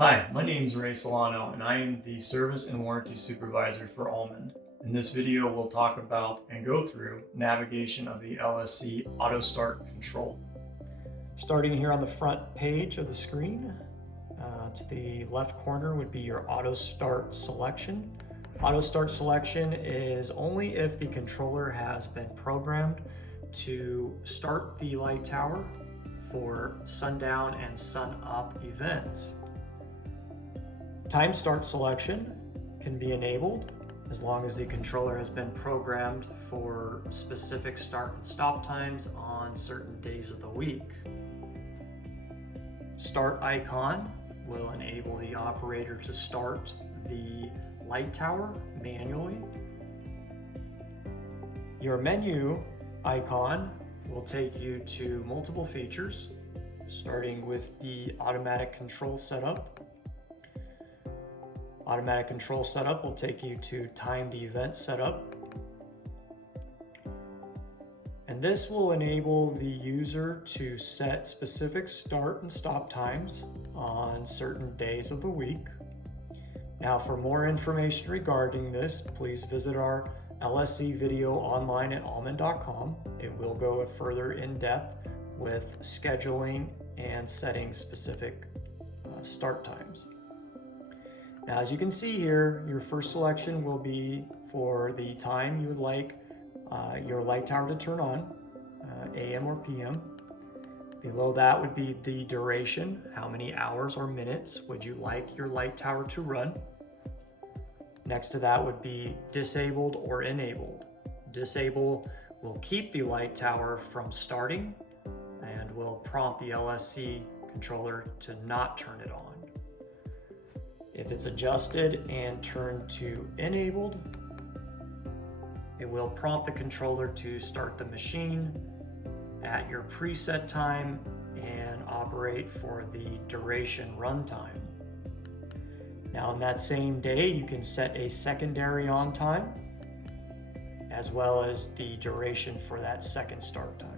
Hi, my name is Ray Solano and I am the Service and Warranty Supervisor for Almond. In this video, we'll talk about and go through navigation of the LSC Auto Start Control. Starting here on the front page of the screen, to the left corner would be your Auto Start selection. Auto Start selection is only if the controller has been programmed to start the light tower for sundown and sun up events. Time start selection can be enabled as long as the controller has been programmed for specific start and stop times on certain days of the week. Start icon will enable the operator to start the light tower manually. Your menu icon will take you to multiple features, starting with the automatic control setup. Automatic control setup will take you to timed event setup. And this will enable the user to set specific start and stop times on certain days of the week. Now, for more information regarding this, please visit our LSC video online at almond.com. It will go further in depth with scheduling and setting specific start times. Now, as you can see here, your first selection will be for the time you would like your light tower to turn on, AM or PM. Below that would be the duration, how many hours or minutes would you like your light tower to run. Next to that would be disabled or enabled. Disable will keep the light tower from starting and will prompt the LSC controller to not turn it on. If it's adjusted and turned to enabled, it will prompt the controller to start the machine at your preset time and operate for the duration runtime. Now, on that same day, you can set a secondary on time as well as the duration for that second start time.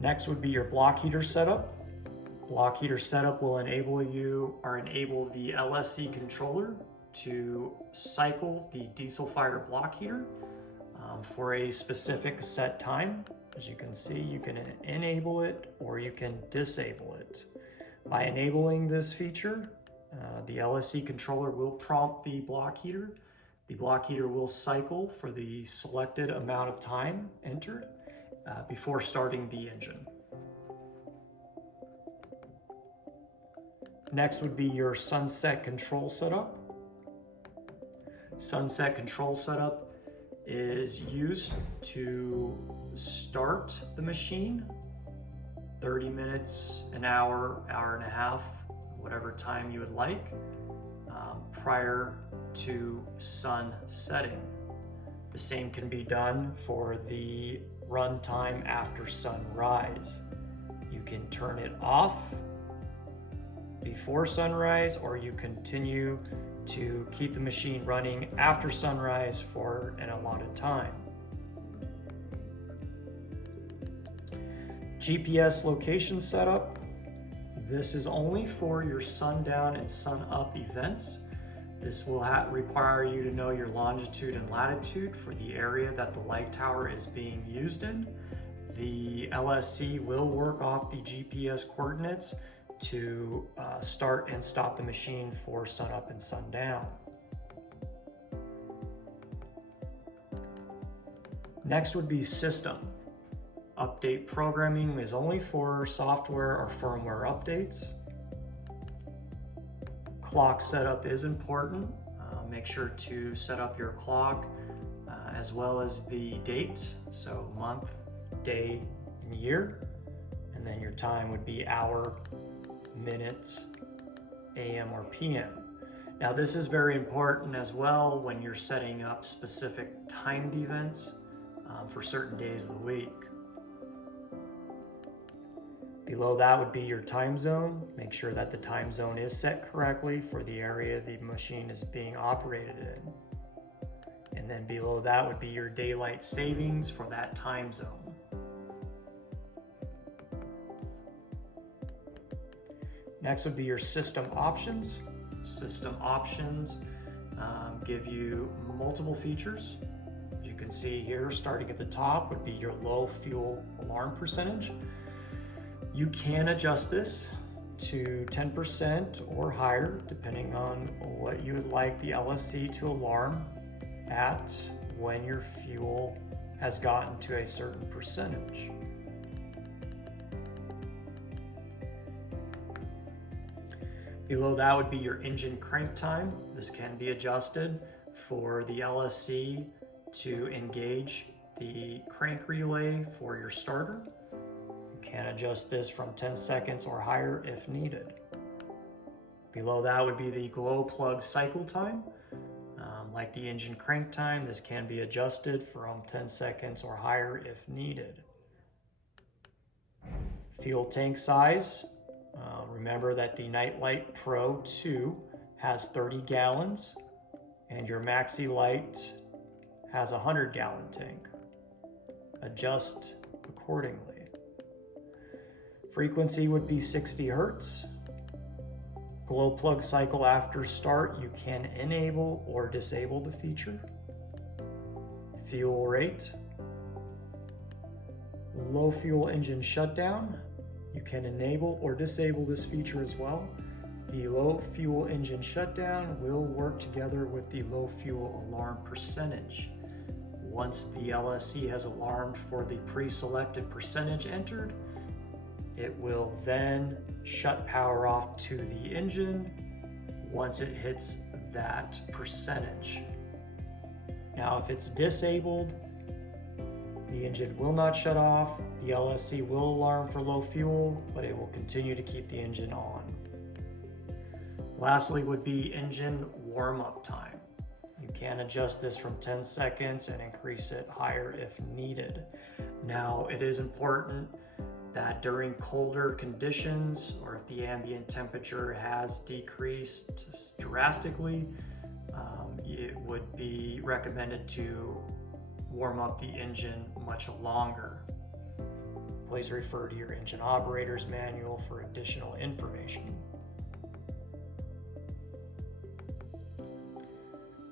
Next would be your block heater setup. Block heater setup will enable the LSC controller to cycle the diesel fire block heater for a specific set time. As you can see, you can enable it or you can disable it. By enabling this feature, the LSC controller will prompt the block heater. The block heater will cycle for the selected amount of time entered before starting the engine. Next would be your sunset control setup. Sunset control setup is used to start the machine 30 minutes, an hour, hour and a half, whatever time you would like, prior to sun setting. The same can be done for the run time after sunrise. You can turn it off before sunrise, or you continue to keep the machine running after sunrise for an allotted time. GPS location setup. This is only for your sundown and sun up events. This will require you to know your longitude and latitude for the area that the light tower is being used in. The LSC will work off the GPS coordinates to start and stop the machine for sun up and sundown. Next would be system. Update programming is only for software or firmware updates. Clock setup is important. Make sure to set up your clock as well as the date, so month, day, and year. And then your time would be hour, minutes, AM or PM. Now, this is very important as well when you're setting up specific timed events for certain days of the week. Below that would be your time zone. Make sure that the time zone is set correctly for the area the machine is being operated in. And then below that would be your daylight savings for that time zone. Next would be your system options. System options give you multiple features. You can see here, starting at the top would be your low fuel alarm percentage. You can adjust this to 10% or higher, depending on what you would like the LSC to alarm at when your fuel has gotten to a certain percentage. Below that would be your engine crank time. This can be adjusted for the LSC to engage the crank relay for your starter. You can adjust this from 10 seconds or higher if needed. Below that would be the glow plug cycle time. Like the engine crank time, this can be adjusted from 10 seconds or higher if needed. Fuel tank size. Remember that the Nightlight Pro 2 has 30 gallons and your Maxi Light has a 100-gallon tank. Adjust accordingly. Frequency would be 60 hertz. Glow plug cycle after start, you can enable or disable the feature. Fuel rate. Low fuel engine shutdown. You can enable or disable this feature as well. The low fuel engine shutdown will work together with the low fuel alarm percentage. Once the LSC has alarmed for the pre-selected percentage entered, it will then shut power off to the engine once it hits that percentage. Now, if it's disabled, the engine will not shut off. The LSC will alarm for low fuel, but it will continue to keep the engine on. Lastly would be engine warm-up time. You can adjust this from 10 seconds and increase it higher if needed. Now, it is important that during colder conditions, or if the ambient temperature has decreased drastically, it would be recommended to warm up the engine much longer. Please refer to your engine operator's manual for additional information.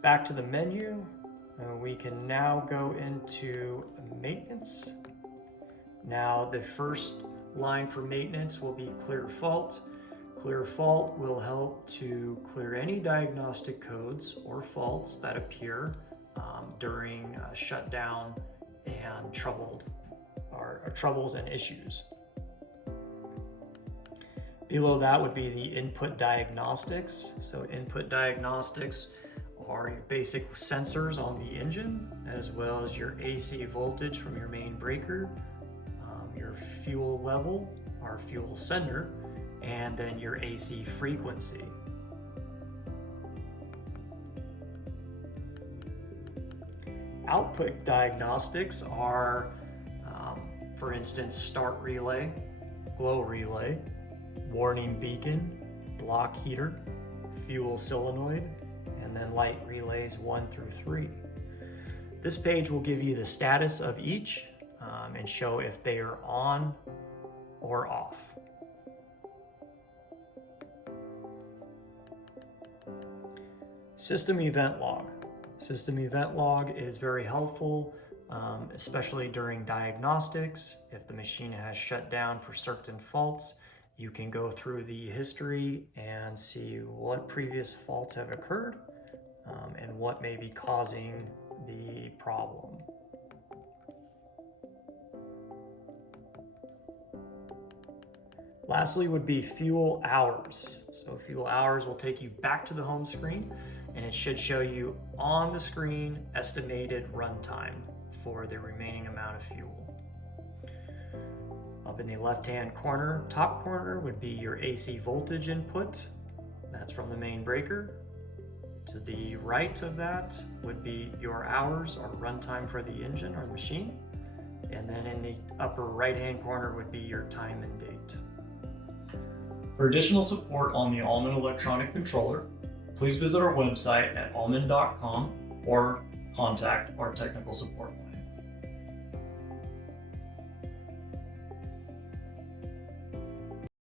Back to the menu, we can now go into maintenance. Now, the first line for maintenance will be clear fault. Clear fault will help to clear any diagnostic codes or faults that appear during shutdown and troubles and issues. Below that would be the input diagnostics. So input diagnostics are your basic sensors on the engine, as well as your AC voltage from your main breaker, your fuel level, our fuel sender, and then your AC frequency. Output diagnostics are, for instance, start relay, glow relay, warning beacon, block heater, fuel solenoid, and then light relays 1 through 3. This page will give you the status of each and show if they are on or off. System event log. System event log is very helpful, especially during diagnostics. If the machine has shut down for certain faults, you can go through the history and see what previous faults have occurred and what may be causing the problem. Lastly would be fuel hours. So fuel hours will take you back to the home screen, and it should show you on the screen estimated runtime for the remaining amount of fuel. Up in the left-hand corner, top corner, would be your AC voltage input. That's from the main breaker. To the right of that would be your hours or runtime for the engine or the machine. And then in the upper right-hand corner would be your time and date. For additional support on the Allman electronic controller, please visit our website at allman.com or contact our technical support line.